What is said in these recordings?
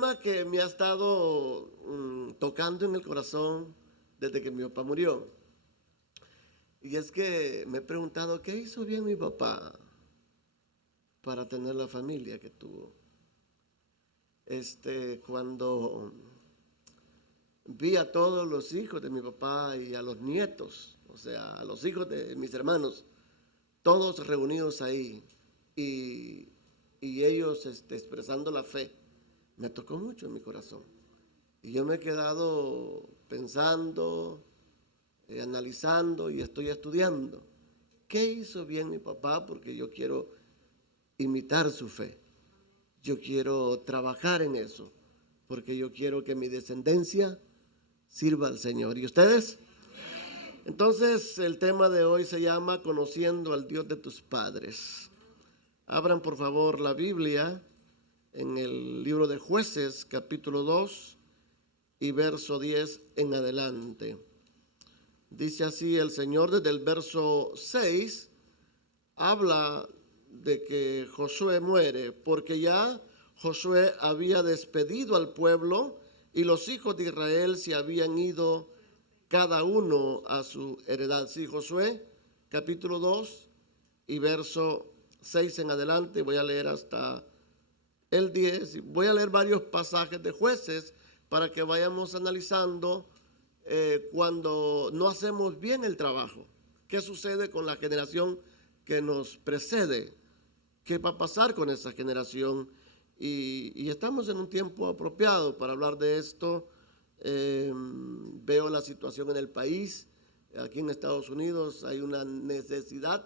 tema que me ha estado tocando en el corazón desde que mi papá murió. Y es que me he preguntado, ¿qué hizo bien mi papá para tener la familia que tuvo? Cuando vi a todos los hijos de mi papá y a los nietos, o sea, a los hijos de mis hermanos, todos reunidos ahí y ellos expresando la fe, me tocó mucho en mi corazón. Y yo me he quedado pensando, analizando y estoy estudiando. ¿Qué hizo bien mi papá? Porque yo quiero imitar su fe. Yo quiero trabajar en eso, porque yo quiero que mi descendencia sirva al Señor. ¿Y ustedes? Entonces, el tema de hoy se llama Conociendo al Dios de tus padres. Abran por favor la Biblia en el libro de Jueces, capítulo 2 y verso 10 en adelante. Dice así el Señor desde el verso 6, habla de que Josué muere, porque ya Josué había despedido al pueblo y los hijos de Israel se habían ido cada uno a su heredad. Sí, Josué, capítulo 2 y verso 6 en adelante, voy a leer hasta el 10, voy a leer varios pasajes de Jueces para que vayamos analizando cuando no hacemos bien el trabajo. ¿Qué sucede con la generación que nos precede? ¿Qué va a pasar con esa generación? Y estamos en un tiempo apropiado para hablar de esto. Veo la situación en el país. Aquí en Estados Unidos hay una necesidad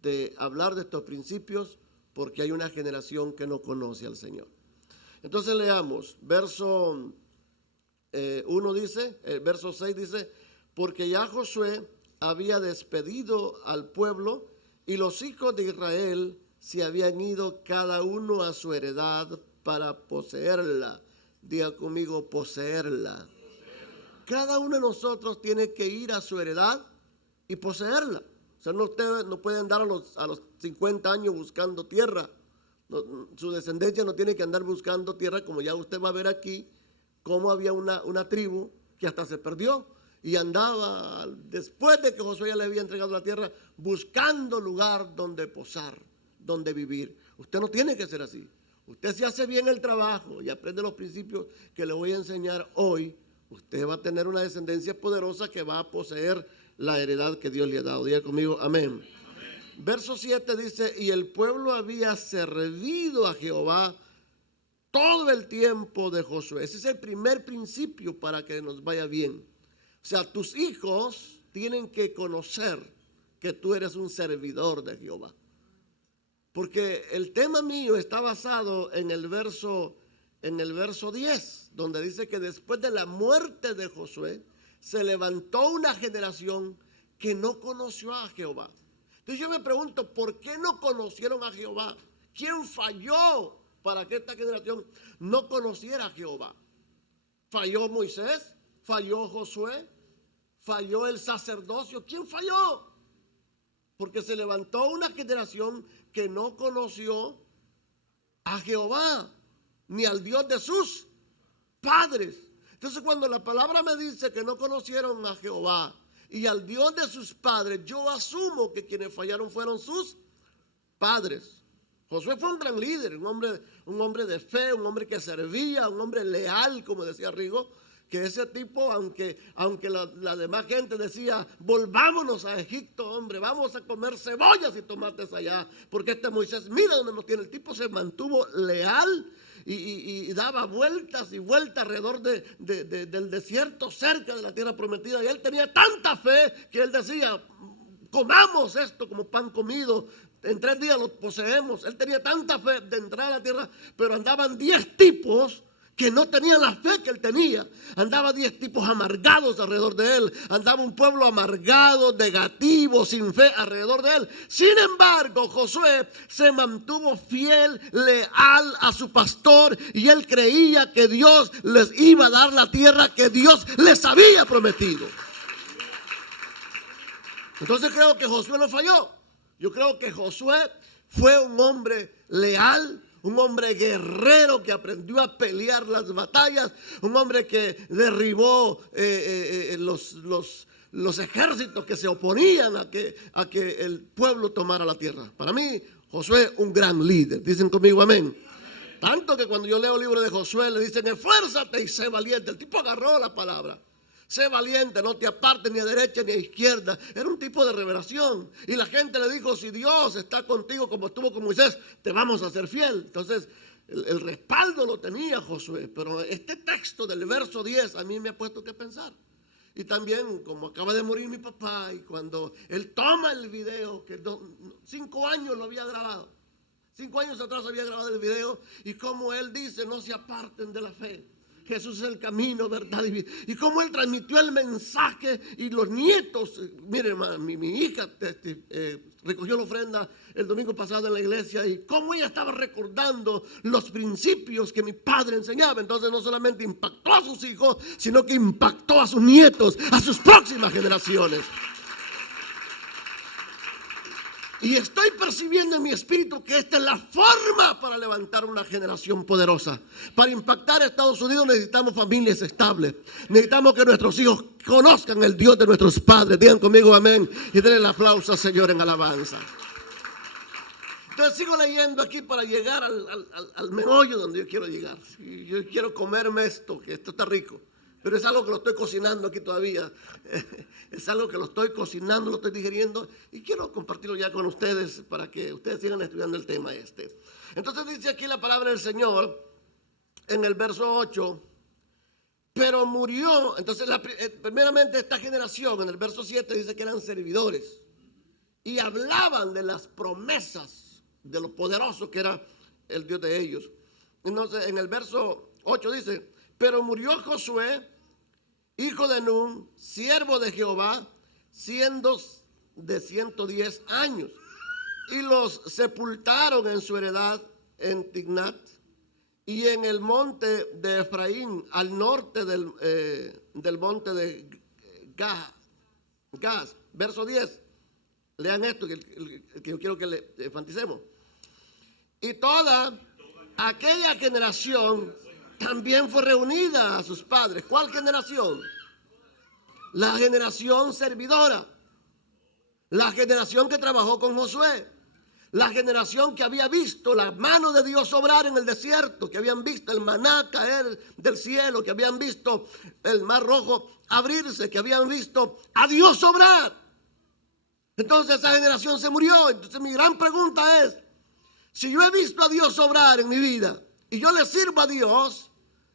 de hablar de estos principios porque hay una generación que no conoce al Señor. Entonces leamos, verso 1 dice, verso 6 dice, porque ya Josué había despedido al pueblo y los hijos de Israel se habían ido cada uno a su heredad para poseerla. Diga conmigo, poseerla. Cada uno de nosotros tiene que ir a su heredad y poseerla. O sea, ustedes no pueden andar a los 50 años buscando tierra. No, su descendencia no tiene que andar buscando tierra, como ya usted va a ver aquí, cómo había una tribu que hasta se perdió y andaba, después de que Josué ya le había entregado la tierra, buscando lugar donde posar, donde vivir. Usted no tiene que ser así. Usted, si hace bien el trabajo y aprende los principios que le voy a enseñar hoy, usted va a tener una descendencia poderosa que va a poseer la heredad que Dios le ha dado. Diga conmigo, amén. Verso 7 dice, y el pueblo había servido a Jehová todo el tiempo de Josué. Ese es el primer principio para que nos vaya bien. O sea, tus hijos tienen que conocer que tú eres un servidor de Jehová. Porque el tema mío está basado en el verso 10, donde dice que después de la muerte de Josué, se levantó una generación que no conoció a Jehová. Entonces yo me pregunto, ¿por qué no conocieron a Jehová? ¿Quién falló para que esta generación no conociera a Jehová? ¿Falló Moisés? ¿Falló Josué? ¿Falló el sacerdocio? ¿Quién falló? Porque se levantó una generación que no conoció a Jehová, ni al Dios de sus padres. Entonces, cuando la palabra me dice que no conocieron a Jehová y al Dios de sus padres, yo asumo que quienes fallaron fueron sus padres. Josué fue un gran líder, un hombre de fe, un hombre que servía, un hombre leal, como decía Rigo, que ese tipo, aunque la demás gente decía, volvámonos a Egipto, hombre, vamos a comer cebollas y tomates allá, porque este Moisés, mira dónde nos tiene. El tipo se mantuvo leal y daba vueltas y vueltas alrededor del desierto, cerca de la tierra prometida, y él tenía tanta fe que él decía, comamos esto como pan comido, en 3 días lo poseemos. Él tenía tanta fe de entrar a la tierra, pero andaban 10 tipos que no tenían la fe que él tenía. Andaba 10 tipos amargados alrededor de él. Andaba un pueblo amargado, negativo, sin fe alrededor de él. Sin embargo, Josué se mantuvo fiel, leal a su pastor, y él creía que Dios les iba a dar la tierra que Dios les había prometido. Entonces creo que Josué no falló. Yo creo que Josué fue un hombre leal, un hombre guerrero que aprendió a pelear las batallas, un hombre que derribó los ejércitos que se oponían a que el pueblo tomara la tierra. Para mí, Josué, un gran líder. Dicen conmigo amén. Tanto que cuando yo leo el libro de Josué le dicen: esfuérzate y sé valiente. El tipo agarró la palabra. Sé valiente, no te apartes ni a derecha ni a izquierda. Era un tipo de revelación. Y la gente le dijo: si Dios está contigo como estuvo con Moisés, te vamos a ser fiel. Entonces el respaldo lo tenía Josué. Pero este texto del verso 10 a mí me ha puesto que pensar. Y también, como acaba de morir mi papá, y cuando él toma el video, que 5 años lo había grabado, 5 años atrás había grabado el video, y como él dice: no se aparten de la fe. Jesús es el camino, verdad y vida. Y cómo él transmitió el mensaje, y los nietos, miren, hermano, mi hija recogió la ofrenda el domingo pasado en la iglesia, y cómo ella estaba recordando los principios que mi padre enseñaba. Entonces no solamente impactó a sus hijos, sino que impactó a sus nietos, a sus próximas generaciones. Y estoy percibiendo en mi espíritu que esta es la forma para levantar una generación poderosa. Para impactar a Estados Unidos necesitamos familias estables. Necesitamos que nuestros hijos conozcan el Dios de nuestros padres. Digan conmigo amén y denle el aplauso al Señor en alabanza. Entonces sigo leyendo aquí para llegar al meollo donde yo quiero llegar. Yo quiero comerme esto, que esto está rico. Pero es algo que lo estoy cocinando aquí todavía. Es algo que lo estoy cocinando, lo estoy digeriendo. Y quiero compartirlo ya con ustedes para que ustedes sigan estudiando el tema este. Entonces dice aquí la palabra del Señor en el verso 8. Pero murió. Entonces primeramente esta generación en el verso 7 dice que eran servidores. Y hablaban de las promesas de lo poderoso que era el Dios de ellos. Entonces en el verso 8 dice: pero murió Josué, hijo de Nun, siervo de Jehová, siendo de 110 años. Y los sepultaron en su heredad en Tignat y en el monte de Efraín, al norte del monte de Gaz. Verso 10. Lean esto que yo quiero que le enfaticemos. Y toda aquella generación también fue reunida a sus padres. ¿Cuál generación? La generación servidora. La generación que trabajó con Josué. La generación que había visto la mano de Dios obrar en el desierto. Que habían visto el maná caer del cielo. Que habían visto el mar rojo abrirse. Que habían visto a Dios obrar. Entonces esa generación se murió. Entonces mi gran pregunta es: si yo he visto a Dios obrar en mi vida y yo le sirvo a Dios,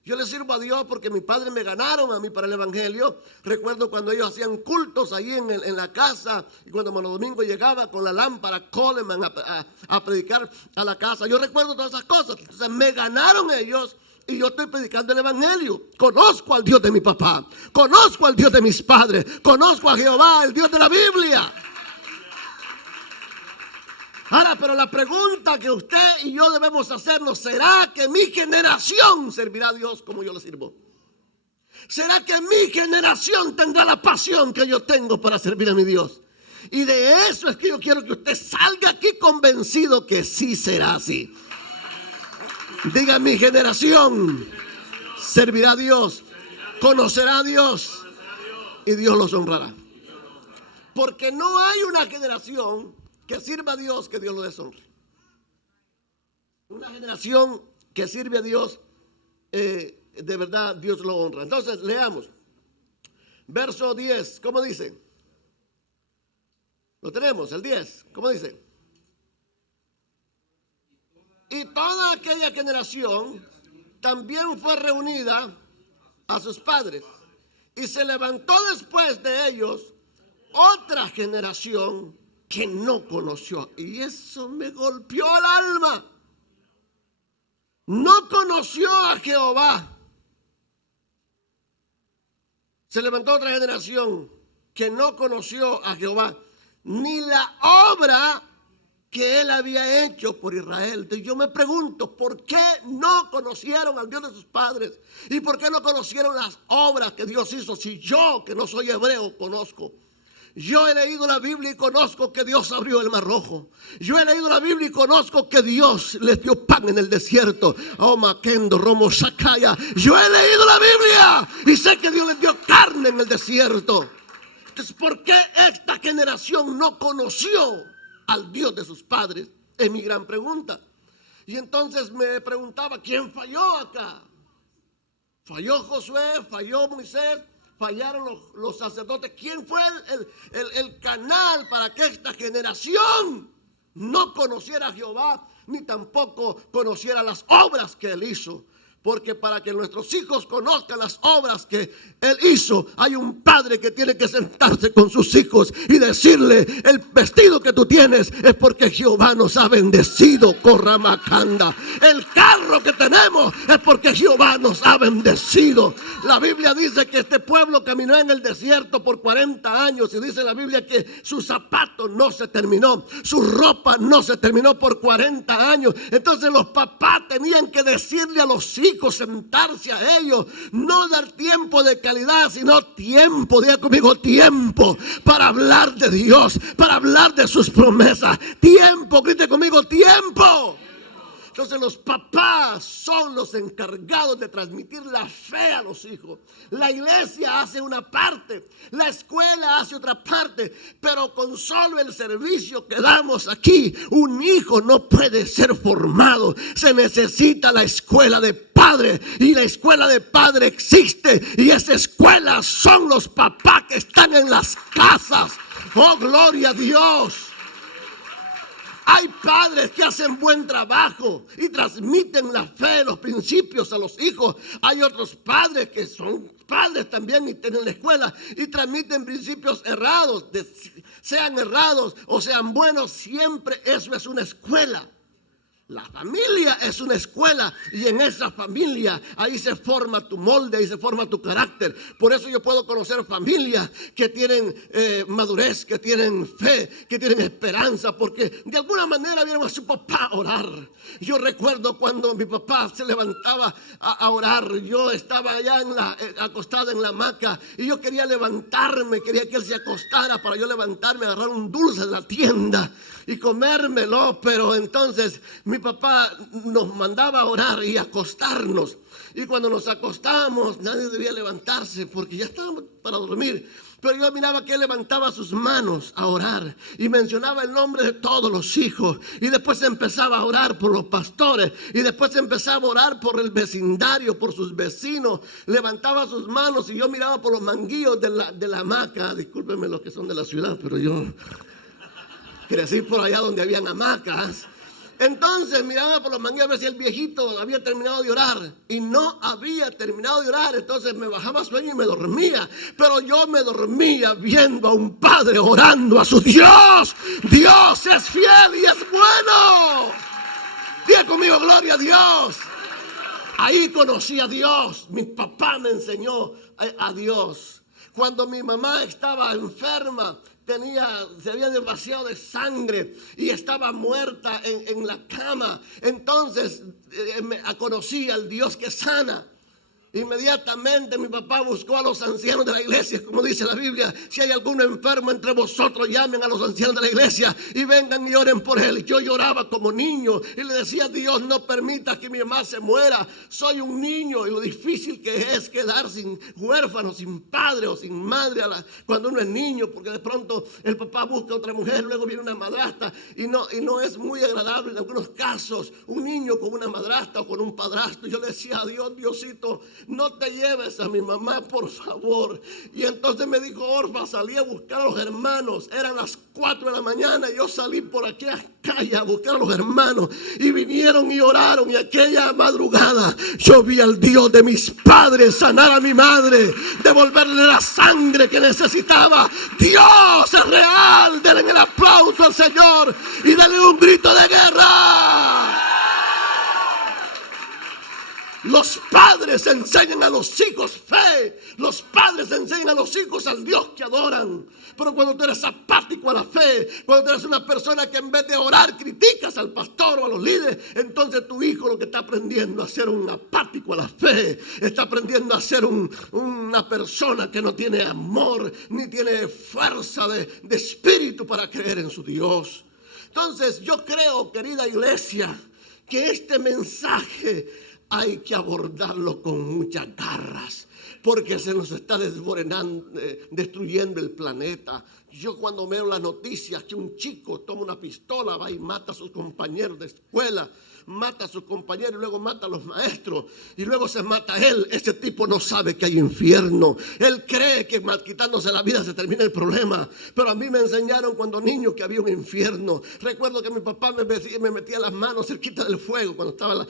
yo le sirvo a Dios porque mis padres me ganaron a mí para el evangelio. Recuerdo cuando ellos hacían cultos ahí en la casa, y cuando Mano Domingo llegaba con la lámpara Coleman a predicar a la casa. Yo recuerdo todas esas cosas. Entonces me ganaron ellos y yo estoy predicando el evangelio. Conozco al Dios de mi papá, conozco al Dios de mis padres, conozco a Jehová, el Dios de la Biblia. Ahora, pero la pregunta que usted y yo debemos hacernos: ¿será que mi generación servirá a Dios como yo le sirvo? ¿Será que mi generación tendrá la pasión que yo tengo para servir a mi Dios? Y de eso es que yo quiero que usted salga aquí convencido que sí será así. Diga: mi generación servirá a Dios, conocerá a Dios y Dios los honrará. Porque no hay una generación que sirva a Dios que Dios lo deshonre. Una generación que sirve a Dios, de verdad Dios lo honra. Entonces leamos verso 10. ¿Cómo dice? Lo tenemos, el 10. ¿Cómo dice? Y toda aquella generación también fue reunida a sus padres, y se levantó después de ellos otra generación que no conoció. Y eso me golpeó el alma. No conoció a Jehová. Se levantó otra generación que no conoció a Jehová, ni la obra que él había hecho por Israel. Entonces yo me pregunto: ¿por qué no conocieron al Dios de sus padres? ¿Y por qué no conocieron las obras que Dios hizo? Si yo, que no soy hebreo, conozco. Yo he leído la Biblia y conozco que Dios abrió el mar rojo. Yo he leído la Biblia y conozco que Dios les dio pan en el desierto. Oh, Maquendo, Romo, Shakaya. Yo he leído la Biblia y sé que Dios les dio carne en el desierto. Entonces, ¿por qué esta generación no conoció al Dios de sus padres? Es mi gran pregunta. Y entonces me preguntaba, ¿quién falló acá? ¿Falló Josué? ¿Falló Moisés? ¿Fallaron los sacerdotes? ¿Quién fue el canal para que esta generación no conociera a Jehová, ni tampoco conociera las obras que Él hizo? Porque para que nuestros hijos conozcan las obras que Él hizo, hay un padre que tiene que sentarse con sus hijos y decirle: el vestido que tú tienes es porque Jehová nos ha bendecido, Corramacanda. El carro que tenemos es porque Jehová nos ha bendecido. La Biblia dice que este pueblo caminó en el desierto por 40 años. Y dice la Biblia que su zapato no se terminó, su ropa no se terminó por 40 años. Entonces los papás tenían que decirle a los hijos, sentarse a ellos, no dar tiempo de calidad, sino tiempo, diga conmigo, tiempo para hablar de Dios, para hablar de sus promesas. Tiempo, grite conmigo, tiempo. Entonces los papás son los encargados de transmitir la fe a los hijos. La iglesia hace una parte, la escuela hace otra parte, pero con solo el servicio que damos aquí, un hijo no puede ser formado. Se necesita la escuela de padre, y la escuela de padre existe, y esa escuela son los papás que están en las casas. Oh, gloria a Dios. Hay padres que hacen buen trabajo y transmiten la fe, los principios a los hijos. Hay otros padres que son padres también y tienen la escuela y transmiten principios errados. Sean errados o sean buenos, siempre eso es una escuela. La familia es una escuela, y en esa familia ahí se forma tu molde, ahí se forma tu carácter. Por eso yo puedo conocer familias que tienen madurez, que tienen fe, que tienen esperanza, porque de alguna manera vieron a su papá orar. Yo recuerdo cuando mi papá se levantaba a orar. Yo estaba allá acostada en la hamaca y yo quería levantarme, quería que él se acostara para yo levantarme, agarrar un dulce de la tienda y comérmelo. Pero entonces mi papá nos mandaba a orar y acostarnos, y cuando nos acostábamos nadie debía levantarse porque ya estábamos para dormir. Pero yo miraba que él levantaba sus manos a orar y mencionaba el nombre de todos los hijos, y después empezaba a orar por los pastores, y después empezaba a orar por el vecindario, por sus vecinos. Levantaba sus manos y yo miraba por los manguillos de la hamaca. Discúlpenme los que son de la ciudad, pero yo crecí por allá donde habían hamacas. Entonces miraba por los manguillos a ver si el viejito había terminado de orar, y no había terminado de orar. Entonces me bajaba sueño y me dormía, pero yo me dormía viendo a un padre orando a su Dios. Dios es fiel y es bueno. Diga conmigo, gloria a Dios. Ahí conocí a Dios. Mi papá me enseñó a Dios. Cuando mi mamá estaba enferma, se había demasiado de sangre y estaba muerta en la cama. Entonces conocí al Dios que sana. Inmediatamente mi papá buscó a los ancianos de la iglesia, como dice la Biblia: si hay alguno enfermo entre vosotros, llamen a los ancianos de la iglesia y vengan y oren por él. Yo lloraba como niño y le decía: Dios, no permita que mi mamá se muera. Soy un niño, y lo difícil que es quedar sin huérfano, sin padre o sin madre cuando uno es niño, porque de pronto el papá busca a otra mujer, luego viene una madrastra, y no es muy agradable en algunos casos un niño con una madrastra o con un padrastro. Yo le decía a Dios: Diosito, no te lleves a mi mamá, por favor. Y entonces me dijo: Orfa, salí a buscar a los hermanos. Eran las 4 de la mañana y yo salí por aquella calle a buscar a los hermanos, y vinieron y oraron, y aquella madrugada yo vi al Dios de mis padres sanar a mi madre, devolverle la sangre que necesitaba. Dios es real. Denle el aplauso al Señor y denle un grito de guerra. Los padres enseñan a los hijos fe. Los padres enseñan a los hijos al Dios que adoran. Pero cuando tú eres apático a la fe, cuando tú eres una persona que en vez de orar criticas al pastor o a los líderes, entonces tu hijo lo que está aprendiendo a ser un apático a la fe, está aprendiendo a ser una persona que no tiene amor ni tiene fuerza de espíritu para creer en su Dios. Entonces yo creo, querida iglesia, que este mensaje hay que abordarlo con muchas garras, porque se nos está destruyendo el planeta. Yo cuando veo las noticias que un chico toma una pistola, va y mata a sus compañeros de escuela, mata a sus compañeros y luego mata a los maestros y luego se mata a él. Ese tipo no sabe que hay infierno. Él cree que quitándose la vida se termina el problema. Pero a mí me enseñaron cuando niño que había un infierno. Recuerdo que mi papá me metía las manos cerquita del fuego cuando estaba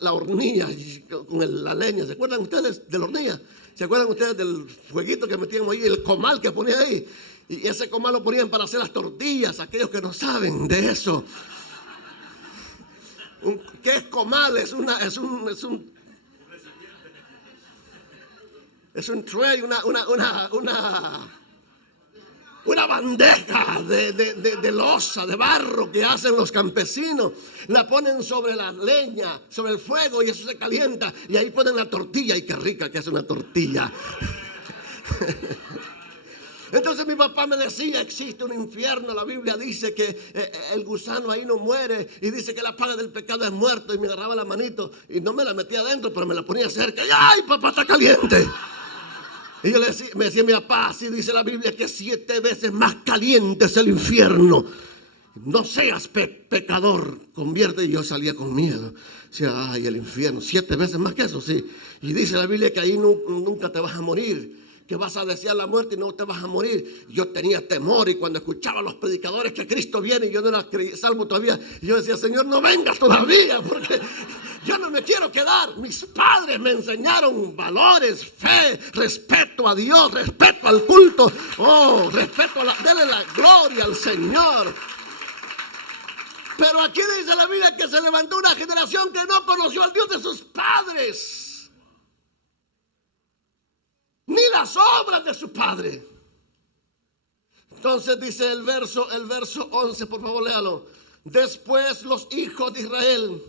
la hornilla con la leña. ¿Se acuerdan ustedes de la hornilla? ¿Se acuerdan ustedes del fueguito que metíamos ahí, el comal que ponía ahí? Y ese comal lo ponían para hacer las tortillas. Aquellos que no saben de eso. ¿Qué es comal? Es un tray, una bandeja de losa, de barro que hacen los campesinos. La ponen sobre la leña, sobre el fuego, y eso se calienta. Y ahí ponen la tortilla. Y qué rica que es una tortilla. Entonces mi papá me decía, existe un infierno, la Biblia dice que el gusano ahí no muere, y dice que la paga del pecado es muerto, y me agarraba la manito y no me la metía adentro, pero me la ponía cerca, y ¡ay, papá, está caliente! Y yo me decía mi papá, así dice la Biblia, que 7 veces más caliente es el infierno. No seas pecador, convierte. Y yo salía con miedo. Decía, ay, el infierno, 7 veces más que eso, sí. Y dice la Biblia que ahí nunca te vas a morir, que vas a desear la muerte y no te vas a morir. Yo tenía temor, y cuando escuchaba a los predicadores que Cristo viene y yo no era salvo todavía, yo decía, Señor, no vengas todavía, porque yo no me quiero quedar. Mis padres me enseñaron valores, fe, respeto a Dios, respeto al culto, respeto denle la gloria al Señor. Pero aquí dice la Biblia que se levantó una generación que no conoció al Dios de sus padres, ni las obras de su padre. Entonces dice el verso 11, por favor léalo. Después los hijos de Israel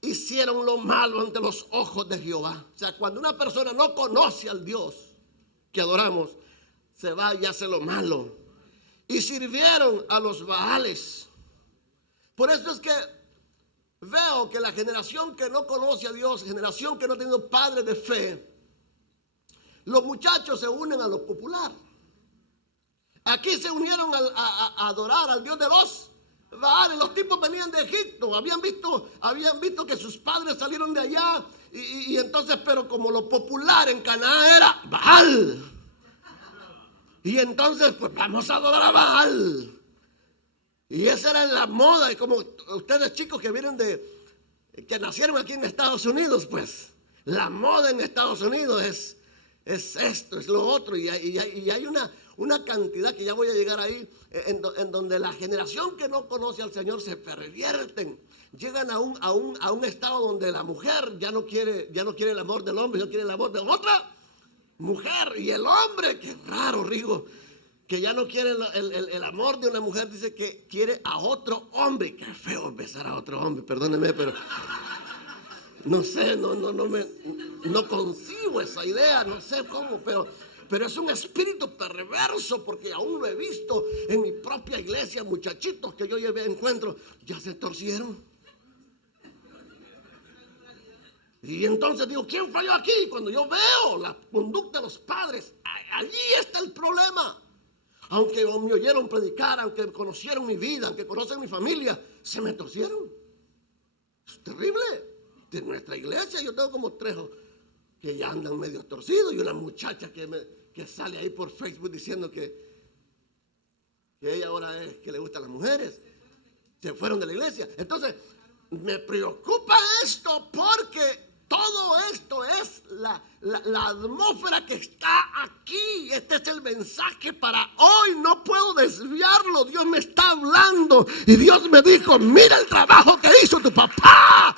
hicieron lo malo ante los ojos de Jehová. O sea, cuando una persona no conoce al Dios que adoramos, se va y hace lo malo. Y sirvieron a los Baales. Por eso es que veo que la generación que no conoce a Dios, generación que no ha tenido padre de fe, los muchachos se unen a lo popular. Aquí se unieron a adorar al Dios de los Baales. Los tipos venían de Egipto, habían visto que sus padres salieron de allá, y entonces, pero como lo popular en Canaán era Baal, y entonces pues vamos a adorar a Baal. Y esa era la moda. Y como ustedes chicos que vienen que nacieron aquí en Estados Unidos, pues la moda en Estados Unidos es esto, es lo otro, y hay una cantidad que ya voy a llegar ahí, en donde la generación que no conoce al Señor se pervierten, llegan a un estado donde la mujer ya no quiere el amor del hombre, no quiere el amor de otra mujer, y el hombre, qué raro, Rigo, que ya no quiere el amor de una mujer, dice que quiere a otro hombre. Qué feo besar a otro hombre, perdónenme, pero no sé, no concibo esa idea, no sé cómo, pero es un espíritu perverso, porque aún lo he visto en mi propia iglesia. Muchachitos que yo llevé a encuentro ya se torcieron. Y entonces digo, ¿quién falló aquí? Cuando yo veo la conducta de los padres, allí está el problema. Aunque me oyeron predicar, aunque conocieron mi vida, aunque conocen mi familia, se me torcieron. Es terrible. De nuestra iglesia yo tengo como 3 que ya andan medio torcidos, y una muchacha que sale ahí por Facebook diciendo que ella ahora es que le gustan las mujeres. Se fueron de la iglesia. Entonces me preocupa esto, porque todo esto es la atmósfera que está aquí. Este es el mensaje para hoy. No puedo desviarlo. Dios me está hablando. Y Dios me dijo, mira el trabajo que hizo tu papá.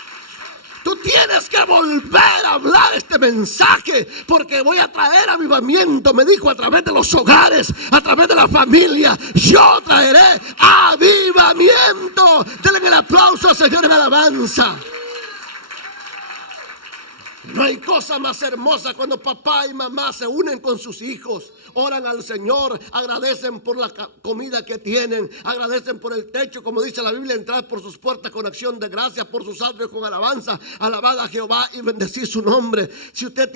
Tú tienes que volver a hablar este mensaje, porque voy a traer avivamiento. Me dijo, a través de los hogares, a través de la familia, yo traeré avivamiento. Denle el aplauso, Señor, en alabanza. No hay cosa más hermosa cuando papá y mamá se unen con sus hijos, oran al Señor, agradecen por la comida que tienen, agradecen por el techo, como dice la Biblia, entrar por sus puertas con acción de gracias, por sus atrios con alabanza, alabad a Jehová y bendecir su nombre. Si usted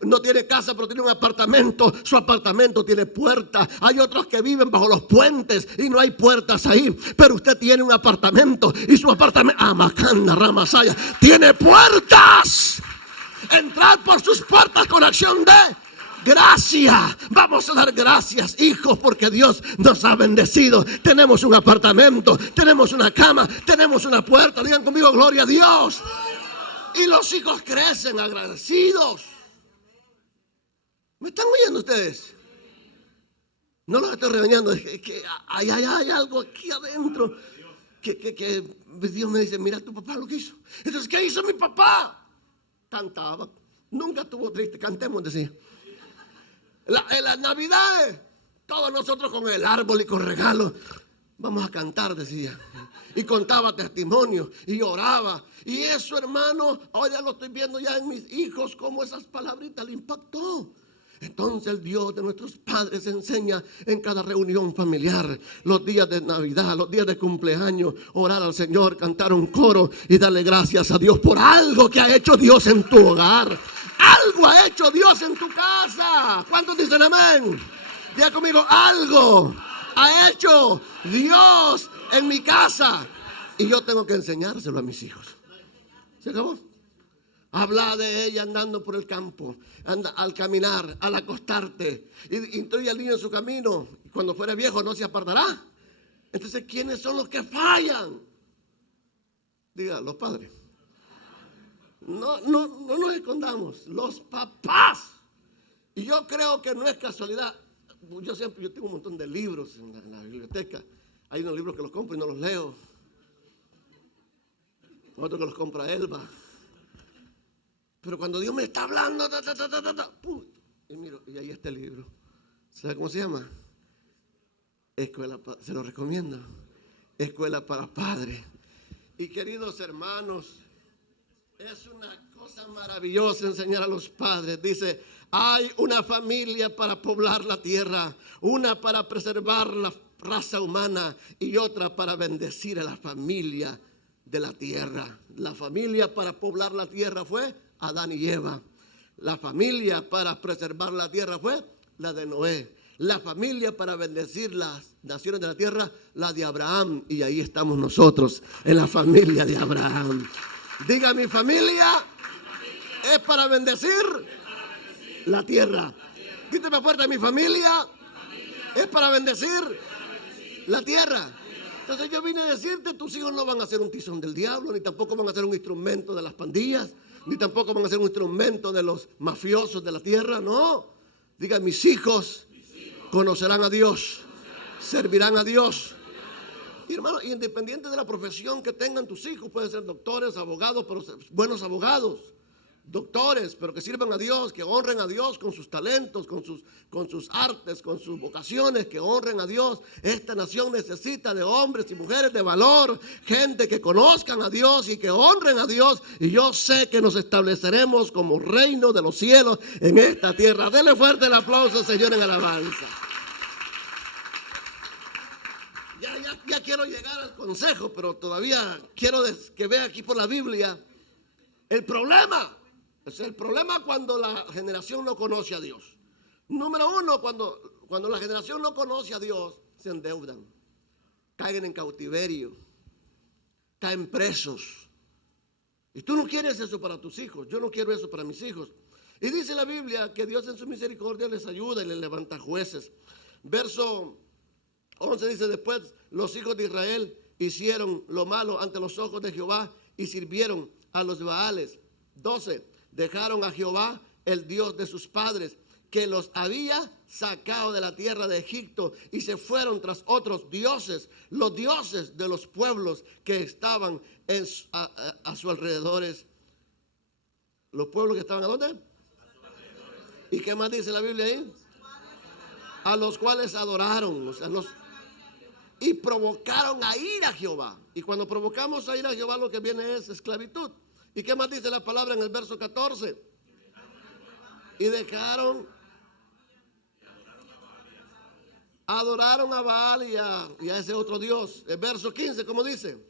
no tiene casa, pero tiene un apartamento, su apartamento tiene puerta. Hay otros que viven bajo los puentes y no hay puertas ahí, pero usted tiene un apartamento y su apartamento, Amacanda, Ramasaya, tiene puertas. Entrar por sus puertas con acción de gracia. Vamos a dar gracias, hijos, porque Dios nos ha bendecido. Tenemos un apartamento, tenemos una cama, tenemos una puerta. Digan conmigo, gloria a Dios. Y los hijos crecen agradecidos. ¿Me están oyendo ustedes? No los estoy regañando, es que hay algo aquí adentro que Dios me dice, mira tu papá lo que hizo. Entonces, ¿qué hizo mi papá? Cantaba, nunca estuvo triste, cantemos, decía. En las navidades, todos nosotros con el árbol y con regalos, vamos a cantar, decía. Y contaba testimonios y oraba. Y eso, hermano, ahora lo estoy viendo ya en mis hijos, cómo esas palabritas le impactó. Entonces el Dios de nuestros padres enseña en cada reunión familiar, los días de Navidad, los días de cumpleaños, orar al Señor, cantar un coro y darle gracias a Dios por algo que ha hecho Dios en tu hogar. Algo ha hecho Dios en tu casa. ¿Cuántos dicen amén? Diga conmigo, algo ha hecho Dios en mi casa. Y yo tengo que enseñárselo a mis hijos. ¿Se acabó? Habla de ella andando por el campo, al caminar, al acostarte. Y instruye al niño en su camino. Y cuando fuere viejo no se apartará. Entonces, ¿quiénes son los que fallan? Diga, los padres. No nos escondamos. Los papás. Y yo creo que no es casualidad. Yo tengo un montón de libros en la biblioteca. Hay unos libros que los compro y no los leo. Otros que los compra Elba. Pero cuando Dios me está hablando, y miro, y ahí está el libro. ¿Sabe cómo se llama? Se lo recomiendo. Escuela para Padres. Y queridos hermanos, es una cosa maravillosa enseñar a los padres. Dice, hay una familia para poblar la tierra, una para preservar la raza humana y otra para bendecir a la familia de la tierra. La familia para poblar la tierra fue Adán y Eva. La familia para preservar la tierra fue la de Noé. La familia para bendecir las naciones de la tierra, la de Abraham. Y ahí estamos nosotros, en la familia de Abraham. Diga, mi familia es para bendecir la tierra. Gríteme fuerte, mi familia es para bendecir la tierra. Entonces yo vine a decirte, tus hijos no van a ser un tizón del diablo, ni tampoco van a ser un instrumento de las pandillas, ni tampoco van a ser un instrumento de los mafiosos de la tierra, no. Diga, mis hijos conocerán a Dios, servirán a Dios. Y hermano, independiente de la profesión que tengan tus hijos, pueden ser doctores, abogados, pero buenos abogados, doctores, pero que sirvan a Dios, que honren a Dios con sus talentos, con sus artes, con sus vocaciones, que honren a Dios. Esta nación necesita de hombres y mujeres de valor, gente que conozcan a Dios y que honren a Dios. Y yo sé que nos estableceremos como reino de los cielos en esta tierra. Denle fuerte el aplauso, Señor, en alabanza. Ya quiero llegar al consejo, pero todavía quiero que vea aquí por la Biblia el problema. Es el problema cuando la generación no conoce a Dios. Número uno, cuando la generación no conoce a Dios, se endeudan, caen en cautiverio, caen presos. Y tú no quieres eso para tus hijos. Yo no quiero eso para mis hijos. Y dice la Biblia que Dios en su misericordia les ayuda y les levanta jueces. Verso 11 dice, después los hijos de Israel hicieron lo malo ante los ojos de Jehová y sirvieron a los Baales. 12, dejaron a Jehová, el Dios de sus padres, que los había sacado de la tierra de Egipto, y se fueron tras otros dioses, los dioses de los pueblos que estaban a sus alrededores. Los pueblos que estaban ¿a dónde? ¿Y qué más dice la Biblia ahí? A los cuales adoraron, o sea, y provocaron a ir a Jehová. Y cuando provocamos a ir a Jehová, lo que viene es esclavitud. ¿Y qué más dice la palabra en el verso 14? Y dejaron, adoraron a Baal y a ese otro Dios. El verso 15, ¿cómo dice?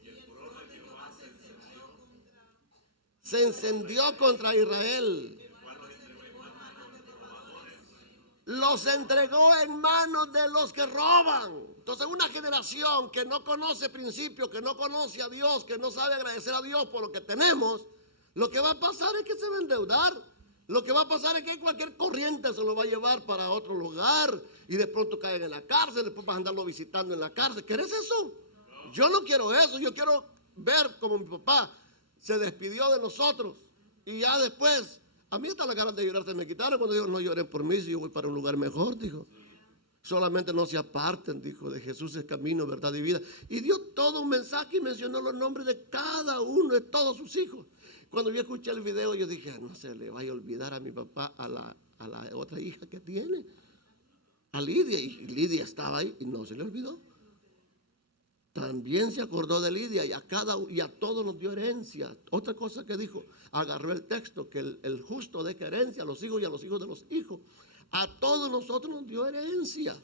Se encendió contra Israel. Los entregó en manos de los que roban. Entonces una generación que no conoce principios, que no conoce a Dios, que no sabe agradecer a Dios por lo que tenemos, lo que va a pasar es que se va a endeudar. Lo que va a pasar es que cualquier corriente se lo va a llevar para otro lugar y de pronto caen en la cárcel, después vas a andarlo visitando en la cárcel. ¿Quieres eso? Yo no quiero eso. Yo quiero ver como mi papá se despidió de nosotros y ya después, a mí hasta las ganas de llorar se me quitaron cuando dijo, no lloren por mí si yo voy para un lugar mejor, dijo. Solamente no se aparten, dijo, de Jesús es camino, verdad y vida. Y dio todo un mensaje y mencionó los nombres de cada uno, de todos sus hijos. Cuando yo escuché el video, yo dije, no se le vaya a olvidar a mi papá, a la otra hija que tiene, a Lidia. Y Lidia estaba ahí y no se le olvidó. También se acordó de Lidia y a todos nos dio herencia. Otra cosa que dijo, agarró el texto, que el justo deja herencia a los hijos y a los hijos de los hijos. A todos nosotros nos dio herencia.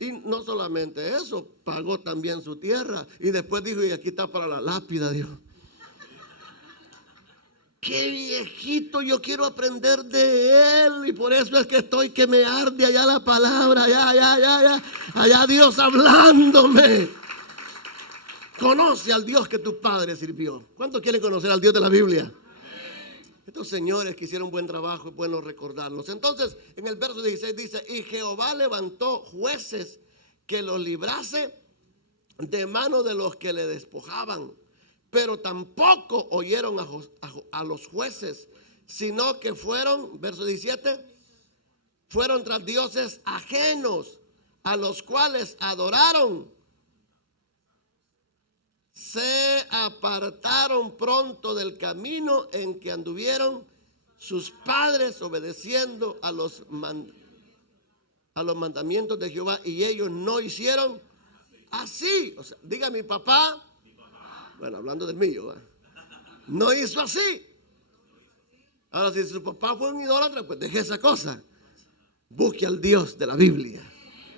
Y no solamente eso, pagó también su tierra. Y después dijo, y aquí está para la lápida, dijo. Qué viejito, yo quiero aprender de él. Y por eso es que estoy que me arde allá la palabra, allá Dios hablándome. Conoce al Dios que tu padre sirvió. ¿Cuántos quieren conocer al Dios de la Biblia? Estos señores que hicieron buen trabajo, es bueno recordarlos. Entonces, en el verso 16 dice, y Jehová levantó jueces que los librase de mano de los que le despojaban. Pero tampoco oyeron a los jueces, sino que fueron, verso 17, fueron tras dioses ajenos, a los cuales adoraron. Se apartaron pronto del camino en que anduvieron sus padres, obedeciendo a los mandamientos de Jehová, y ellos no hicieron así. O sea, diga mi papá, bueno, hablando del mío, no hizo así. Ahora, si su papá fue un idólatra, pues deje esa cosa. Busque al Dios de la Biblia.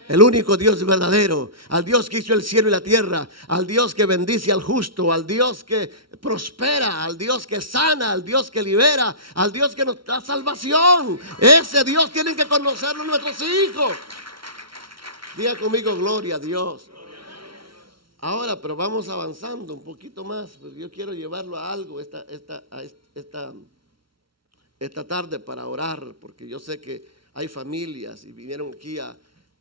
El único Dios verdadero, al Dios que hizo el cielo y la tierra, al Dios que bendice al justo, al Dios que prospera, al Dios que sana, al Dios que libera, al Dios que nos da salvación. Ese Dios tienen que conocerlo nuestros hijos. Diga conmigo, gloria a Dios. Ahora, pero vamos avanzando un poquito más. Pues yo quiero llevarlo a algo esta tarde para orar, porque yo sé que hay familias y vinieron aquí a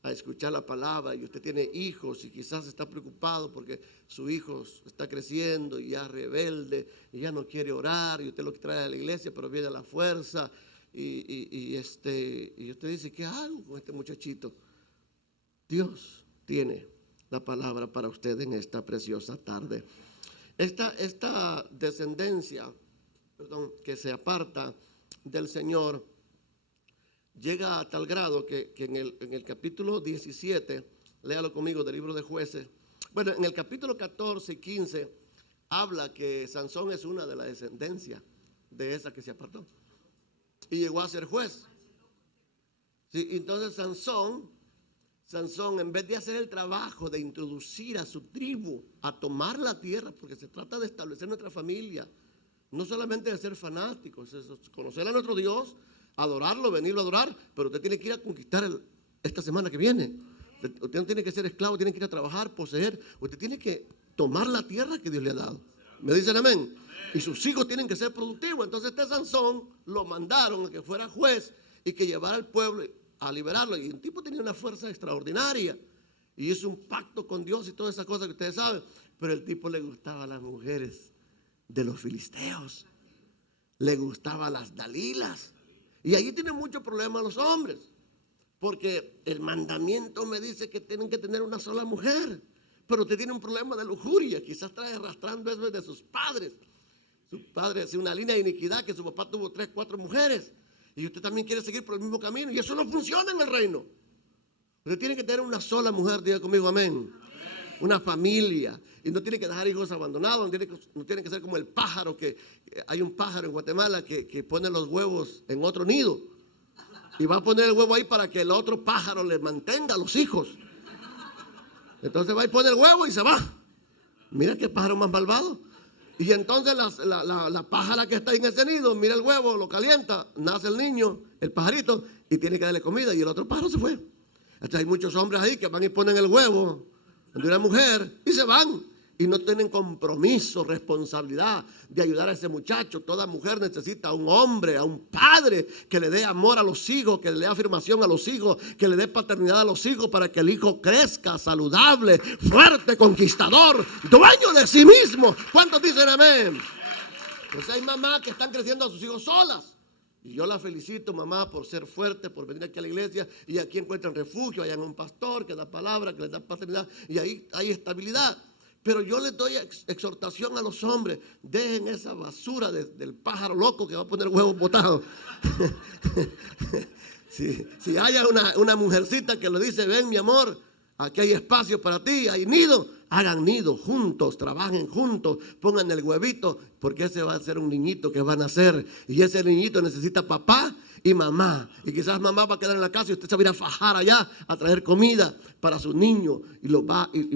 escuchar la palabra, y usted tiene hijos y quizás está preocupado porque su hijo está creciendo y ya rebelde y ya no quiere orar, y usted lo trae a la iglesia pero viene a la fuerza y usted dice, ¿qué hago con este muchachito? Dios tiene la palabra para usted en esta preciosa tarde. Esta descendencia, que se aparta del Señor, llega a tal grado que en el capítulo 17, léalo conmigo del libro de Jueces. Bueno, en el capítulo 14 y 15 habla que Sansón es una de la descendencia de esa que se apartó y llegó a ser juez. Sí, entonces Sansón, en vez de hacer el trabajo de introducir a su tribu a tomar la tierra, porque se trata de establecer nuestra familia, no solamente de ser fanáticos, es conocer a nuestro Dios, adorarlo, venirlo a adorar, pero usted tiene que ir a conquistar esta semana que viene. Usted no tiene que ser esclavo, tiene que ir a trabajar, poseer. Usted tiene que tomar la tierra que Dios le ha dado. ¿Me dicen amén? Y sus hijos tienen que ser productivos. Entonces Sansón lo mandaron a que fuera juez y que llevara al pueblo a liberarlo. Y el tipo tenía una fuerza extraordinaria y hizo un pacto con Dios y todas esas cosas que ustedes saben. Pero el tipo le gustaba a las mujeres de los filisteos, le gustaban las dalilas. Y ahí tienen mucho problema los hombres, porque el mandamiento me dice que tienen que tener una sola mujer, pero usted tiene un problema de lujuria, quizás trae arrastrando eso de sus padres. Su padre hace una línea de iniquidad, que su papá tuvo 3, 4 mujeres. Y usted también quiere seguir por el mismo camino. Y eso no funciona en el reino. Usted tiene que tener una sola mujer, diga conmigo amén. Una familia. Y no tiene que dejar hijos abandonados. No tiene que ser como el pájaro. Que hay un pájaro en Guatemala que pone los huevos en otro nido. Y va a poner el huevo ahí para que el otro pájaro le mantenga a los hijos. Entonces va y pone el huevo y se va. Mira qué pájaro más malvado. Y entonces la pájara que está en ese nido, mira el huevo, lo calienta, nace el niño, el pajarito, y tiene que darle comida, y el otro pájaro se fue. Entonces hay muchos hombres ahí que van y ponen el huevo de una mujer y se van. Y no tienen compromiso, responsabilidad de ayudar a ese muchacho. Toda mujer necesita a un hombre, a un padre que le dé amor a los hijos, que le dé afirmación a los hijos, que le dé paternidad a los hijos para que el hijo crezca saludable, fuerte, conquistador, dueño de sí mismo. ¿Cuántos dicen amén? Pues hay mamás que están creciendo a sus hijos solas. Y yo la felicito, mamá, por ser fuerte, por venir aquí a la iglesia. Y aquí encuentran refugio, hay un pastor que da palabra, que les da paternidad. Y ahí hay estabilidad. Pero yo les doy exhortación a los hombres: dejen esa basura del pájaro loco que va a poner huevos botados. si hay una mujercita que le dice: ven mi amor, aquí hay espacio para ti, hay nido, hagan nido juntos, trabajen juntos, pongan el huevito, porque ese va a ser un niñito que va a nacer. Y ese niñito necesita papá y mamá. Y quizás mamá va a quedar en la casa y usted se va a ir a fajar allá a traer comida para su niño. Y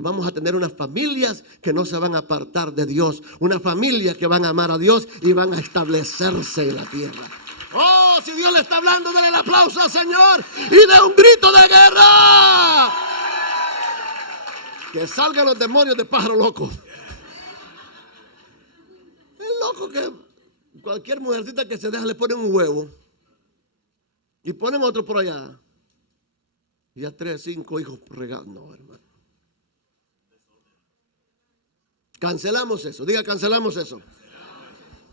vamos a tener unas familias que no se van a apartar de Dios. Unas familias que van a amar a Dios y van a establecerse en la tierra. Oh, si Dios le está hablando, denle el aplauso al Señor y de un grito de guerra. Que salgan los demonios de pájaro loco. Es loco que cualquier mujercita que se deja le pone un huevo. Y ponen otro por allá. Y ya 3, 5 hijos regados. No, hermano. Cancelamos eso. Diga, cancelamos eso.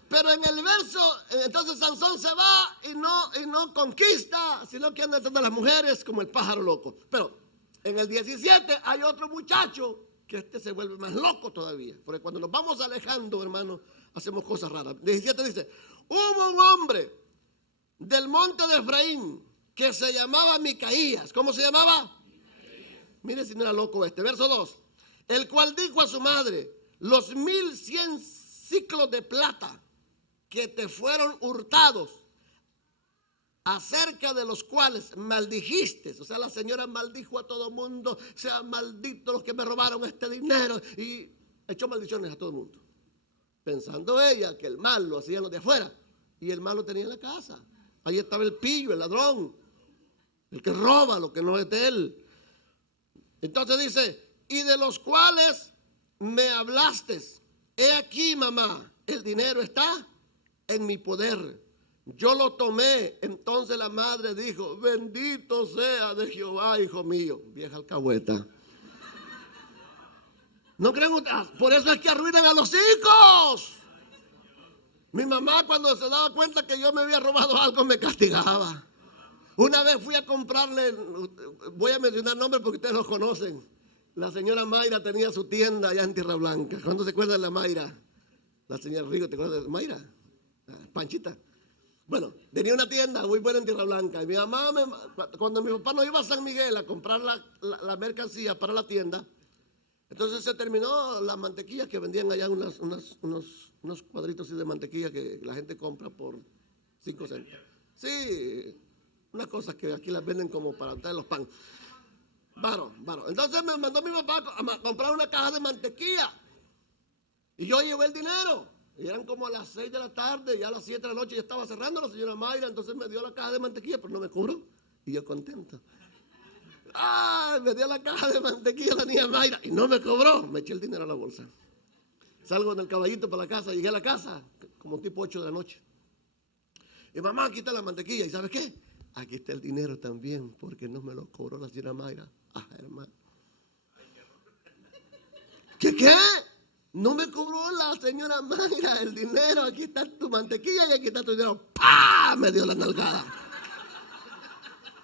Pero en el verso, entonces Sansón se va y no conquista, sino que anda detrás de las mujeres como el pájaro loco. Pero en el 17 hay otro muchacho que se vuelve más loco todavía. Porque cuando nos vamos alejando, hermano, hacemos cosas raras. 17 dice: hubo un hombre del monte de Efraín que se llamaba Micaías. ¿Cómo se llamaba? Micaías. Mire si no era loco este. Verso 2. El cual dijo a su madre: los 1100 ciclos de plata que te fueron hurtados, acerca de los cuales maldijiste. O sea, la señora maldijo a todo mundo: sean malditos los que me robaron este dinero. Y echó maldiciones a todo el mundo, pensando ella que el mal lo hacían los de afuera. Y el mal lo tenía en la casa. Ahí estaba el pillo, el ladrón, el que roba lo que no es de él. Entonces dice: y de los cuales me hablaste, he aquí, mamá, el dinero está en mi poder, yo lo tomé. Entonces la madre dijo: bendito sea de Jehová, hijo mío. Vieja alcahueta. ¿No creen ustedes? Por eso es que arruinan a los hijos. Mi mamá, cuando se daba cuenta que yo me había robado algo, me castigaba. Una vez fui a comprarle, voy a mencionar nombres porque ustedes los conocen. La señora Mayra tenía su tienda allá en Tierra Blanca. ¿Cuándo se acuerdan de la Mayra? La señora Rigo, ¿te acuerdas de Mayra? Panchita. Bueno, tenía una tienda muy buena en Tierra Blanca. Y mi mamá, cuando mi papá no iba a San Miguel a comprar la mercancía para la tienda, entonces se terminó la mantequilla que vendían allá, unos cuadritos así de mantequilla que la gente compra por 5 centavos. Sí, unas cosas que aquí las venden como para traer los pan. Entonces me mandó mi papá a comprar una caja de mantequilla. Y yo llevé el dinero. Y eran como a las 6 de la tarde, ya a las 7 de la noche ya estaba cerrando la señora Mayra. Entonces me dio la caja de mantequilla, pero no me cobró. Y yo contento. Me dio la caja de mantequilla la niña Mayra y no me cobró. Me eché el dinero a la bolsa. Salgo en el caballito para la casa. Llegué a la casa como tipo 8 de la noche. Y mamá, aquí está la mantequilla. ¿Y sabes qué? Aquí está el dinero también, porque no me lo cobró la señora Mayra. Hermano. ¿Qué? No me cobró la señora Mayra el dinero. Aquí está tu mantequilla y aquí está tu dinero. ¡Pah! Me dio la nalgada.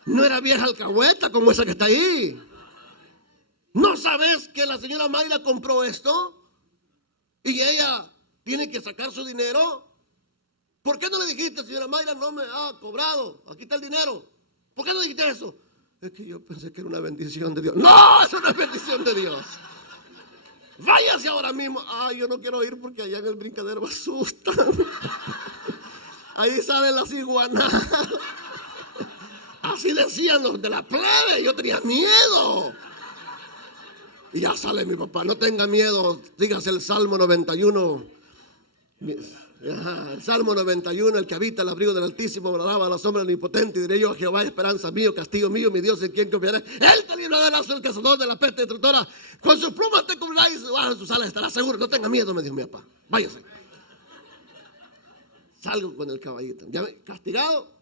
No era vieja alcahueta como esa que está ahí. ¿No sabes que la señora Mayra compró esto? Y ella tiene que sacar su dinero. ¿Por qué no le dijiste, señora Mayra, no me ha cobrado, aquí está el dinero? ¿Por qué no dijiste eso? Es que yo pensé que era una bendición de Dios. No, eso no es bendición de Dios. Váyase ahora mismo. Ay, yo no quiero ir porque allá en el brincadero me asustan. Ahí salen las iguanas. Así decían los de la plebe. Yo tenía miedo. Y ya sale mi papá. No tenga miedo. Dígase el Salmo 91. El Salmo 91. El que habita el abrigo del Altísimo morará a la sombra del Omnipotente. Y diré yo a Jehová, esperanza mío, castillo mío, mi Dios en quien confiaré. Él te librará del lazo del cazador, de la peste destructora. Con sus plumas te cubrirá y bajo sus alas estará seguro. No tenga miedo, me dijo mi papá. Váyase. Salgo con el caballito. Ya castigado.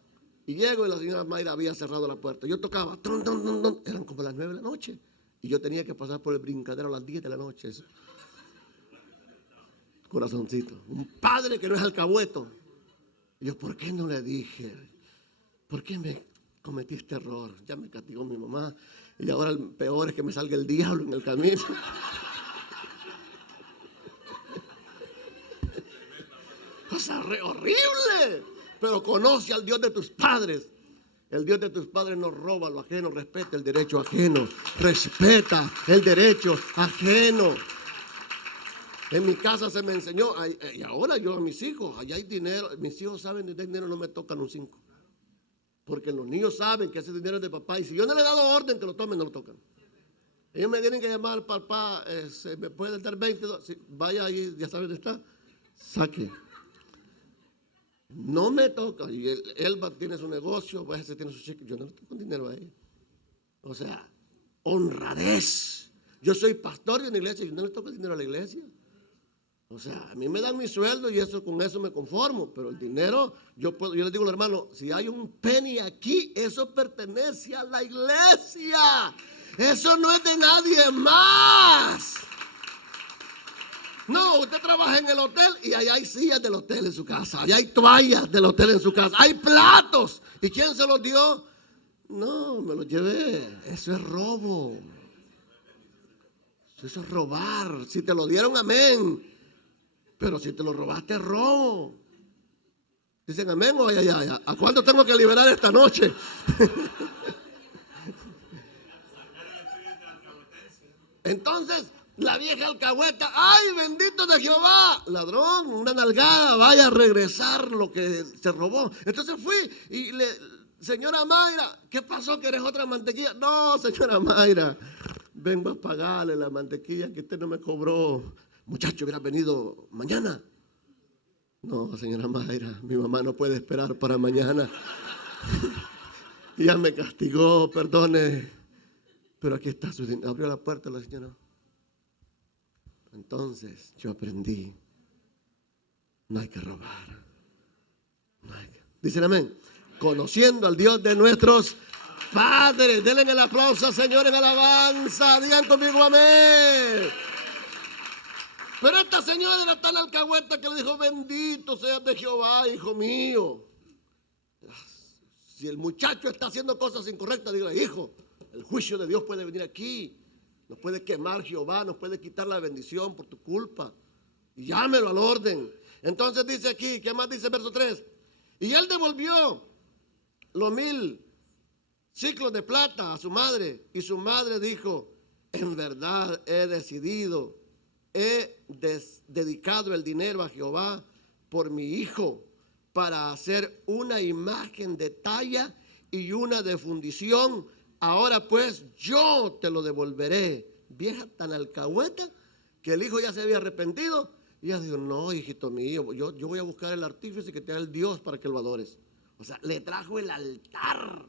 Y llego y la señora Mayra había cerrado la puerta. Yo tocaba. Tron, tron, tron, tron. Eran como las 9 de la noche. Y yo tenía que pasar por el brincadero a las 10 de la noche. Eso. Corazoncito. Un padre que no es alcahueto. Y yo, ¿por qué no le dije? ¿Por qué me cometí este error? Ya me castigó mi mamá. Y ahora el peor es que me salga el diablo en el camino. Cosa horrible. Pero conoce al Dios de tus padres. El Dios de tus padres no roba lo ajeno, respeta el derecho ajeno. Respeta el derecho ajeno. En mi casa se me enseñó, y ahora yo a mis hijos, allá hay dinero, mis hijos saben de dinero, no me tocan un 5. Porque los niños saben que ese dinero es de papá, y si yo no le he dado orden que lo tomen, no lo tocan. Ellos me tienen que llamar al papá, ¿se me puede dar 20? Sí, vaya ahí, ya sabe dónde está, saque. No me toca, y él tiene su negocio, a veces tiene su cheque, yo no le toco dinero a él. O sea, honradez. Yo soy pastor de una iglesia, yo no le toco el dinero a la iglesia. O sea, a mí me dan mi sueldo y con eso me conformo, pero el dinero, yo les digo a los hermanos, si hay un penny aquí, eso pertenece a la iglesia. Eso no es de nadie más. No, usted trabaja en el hotel y allá hay sillas del hotel en su casa, allá hay toallas del hotel en su casa, hay platos. ¿Y quién se los dio? No, me los llevé. Eso es robo. Eso es robar. Si te lo dieron, amén. Pero si te lo robaste, es robo. Dicen amén o ay. ¿A cuándo tengo que liberar esta noche? Entonces, la vieja alcahueta, ¡ay, bendito de Jehová! Ladrón, una nalgada, vaya a regresar lo que se robó. Entonces fui y señora Mayra, ¿qué pasó? ¿Querés otra mantequilla? No, señora Mayra, vengo a pagarle la mantequilla que usted no me cobró. Muchacho, hubiera venido mañana. No, señora Mayra, mi mamá no puede esperar para mañana. Ya me castigó, perdone. Pero aquí está su dinero. Abrió la puerta la señora. Entonces yo aprendí. No hay que robar. Dicen amén. Conociendo al Dios de nuestros padres. Denle el aplauso, Señor, en alabanza. Digan conmigo amén. Pero esta señora era tan alcahueta que le dijo, bendito seas de Jehová, hijo mío. Si el muchacho está haciendo cosas incorrectas, dígale, hijo, el juicio de Dios puede venir aquí. Nos puede quemar Jehová, nos puede quitar la bendición por tu culpa. Y llámelo al orden. Entonces dice aquí, ¿qué más dice verso 3? Y él devolvió los 1000 siclos de plata a su madre. Y su madre dijo, en verdad he dedicado el dinero a Jehová por mi hijo, para hacer una imagen de talla y una de fundición. Ahora pues yo te lo devolveré. Vieja tan alcahueta que el hijo ya se había arrepentido. Y ella dijo, no, hijito mío, yo voy a buscar el artífice que te da el Dios para que lo adores. O sea, le trajo el altar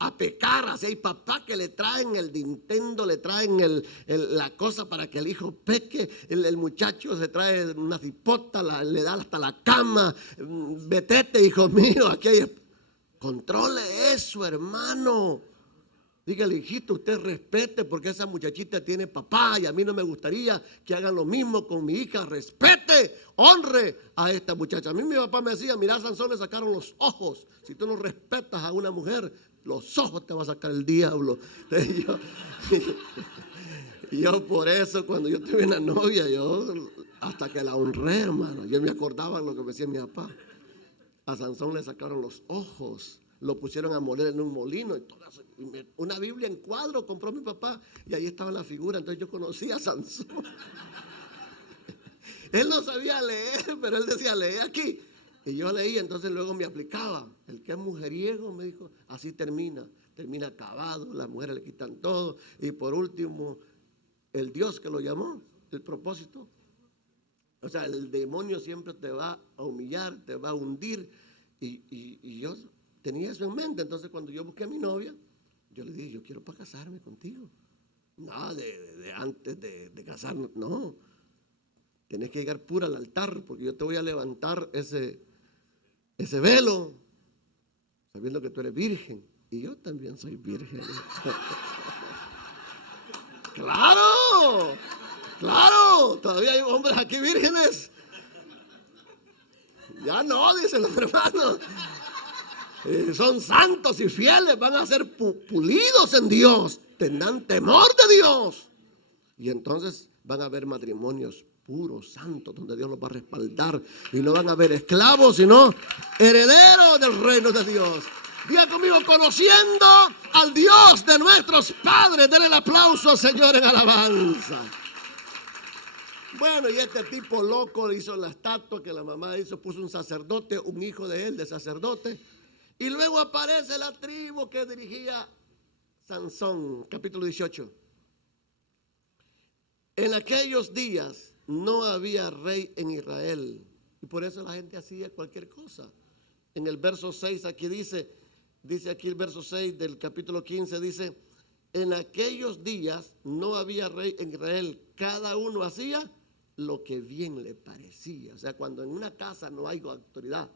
a pecar. Así hay papá que le traen el Nintendo, le traen la cosa para que el hijo peque. El muchacho se trae una cipota, le da hasta la cama. Vetete, hijo mío, aquí hay... Controle eso, hermano. Dígale, hijito, usted respete porque esa muchachita tiene papá y a mí no me gustaría que hagan lo mismo con mi hija. Respete, honre a esta muchacha. A mí mi papá me decía, mira, Sansón, le sacaron los ojos. Si tú no respetas a una mujer, los ojos te va a sacar el diablo. Yo por eso, cuando yo tuve una novia, yo hasta que la honré, hermano. Yo me acordaba lo que me decía mi papá. A Sansón le sacaron los ojos. Lo pusieron a moler en un molino. Una Biblia en cuadro compró mi papá y ahí estaba la figura. Entonces yo conocí a Sansón. Él no sabía leer, pero él decía, lee aquí. Y yo leía, entonces luego me aplicaba. El que es mujeriego, me dijo, así termina acabado, las mujeres le quitan todo. Y por último, el Dios que lo llamó, el propósito. O sea, el demonio siempre te va a humillar, te va a hundir. Y yo tenía eso en mente. Entonces cuando yo busqué a mi novia, yo le dije, yo quiero para casarme contigo. No, de antes de casarnos, no. Tienes que llegar pura al altar, porque yo te voy a levantar ese velo, sabiendo que tú eres virgen. Y yo también soy virgen. ¡Claro! ¡Claro! Todavía hay hombres aquí vírgenes. Ya no, dicen los hermanos. Son santos y fieles, van a ser pulidos en Dios, tendrán temor de Dios. Y entonces van a haber matrimonios puros, santos, donde Dios los va a respaldar. Y no van a haber esclavos, sino herederos del reino de Dios. Diga conmigo, conociendo al Dios de nuestros padres. Denle el aplauso al Señor en alabanza. Bueno, y este tipo loco hizo la estatua que la mamá hizo, puso un sacerdote, un hijo de él de sacerdote. Y luego aparece la tribu que dirigía Sansón, capítulo 18. En aquellos días no había rey en Israel. Y por eso la gente hacía cualquier cosa. En el verso 6 aquí dice aquí el verso 6 del capítulo 15, dice, en aquellos días no había rey en Israel. Cada uno hacía lo que bien le parecía. O sea, cuando en una casa no hay autoridad,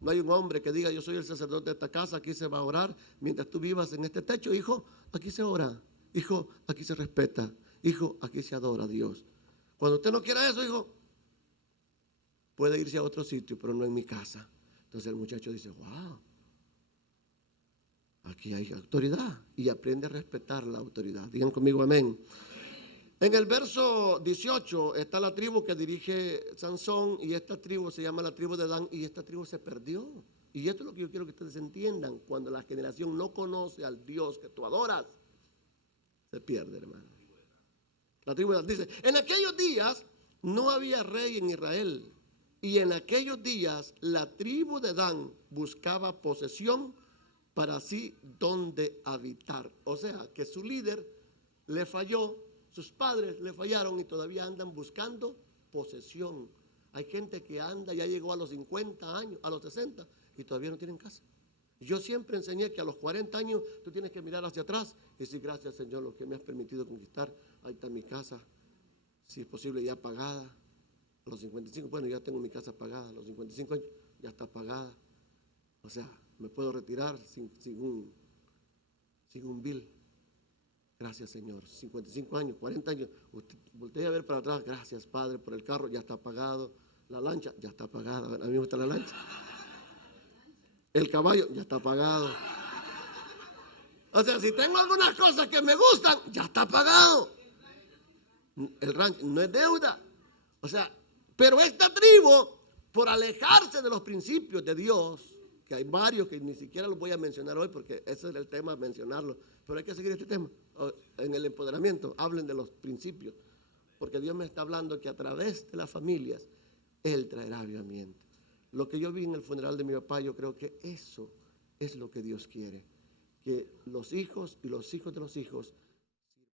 no hay un hombre que diga, yo soy el sacerdote de esta casa, aquí se va a orar. Mientras tú vivas en este techo, hijo, aquí se ora. Hijo, aquí se respeta. Hijo, aquí se adora a Dios. Cuando usted no quiera eso, hijo, puede irse a otro sitio, pero no en mi casa. Entonces el muchacho dice, wow, aquí hay autoridad. Y aprende a respetar la autoridad. Digan conmigo amén. En el verso 18 está la tribu que dirige Sansón, y esta tribu se llama la tribu de Dan, y esta tribu se perdió. Y esto es lo que yo quiero que ustedes entiendan. Cuando la generación no conoce al Dios que tú adoras, se pierde, hermano. La tribu de Dan dice, en aquellos días no había rey en Israel, y en aquellos días la tribu de Dan buscaba posesión para sí donde habitar. O sea, que su líder le falló, sus padres le fallaron y todavía andan buscando posesión. Hay gente que anda, ya llegó a los 50 años, a los 60 y todavía no tienen casa. Yo siempre enseñé que a los 40 años tú tienes que mirar hacia atrás y decir, gracias Señor, lo que me has permitido conquistar. Ahí está mi casa, si es posible ya pagada. A los 55, bueno, ya tengo mi casa pagada. A los 55 años ya está pagada. O sea, me puedo retirar sin un bill. Gracias, Señor. 55 años, 40 años. Usted voltea a ver para atrás. Gracias, Padre, por el carro. Ya está pagado. La lancha ya está pagada. A mí me gusta la lancha. El caballo ya está pagado. O sea, si tengo algunas cosas que me gustan, ya está pagado. El rancho no es deuda. O sea, pero esta tribu, por alejarse de los principios de Dios, que hay varios que ni siquiera los voy a mencionar hoy porque ese es el tema, mencionarlo, pero hay que seguir este tema. En el empoderamiento, hablen de los principios, porque Dios me está hablando que a través de las familias, Él traerá avivamiento. Lo que yo vi en el funeral de mi papá, yo creo que eso es lo que Dios quiere, que los hijos y los hijos de los hijos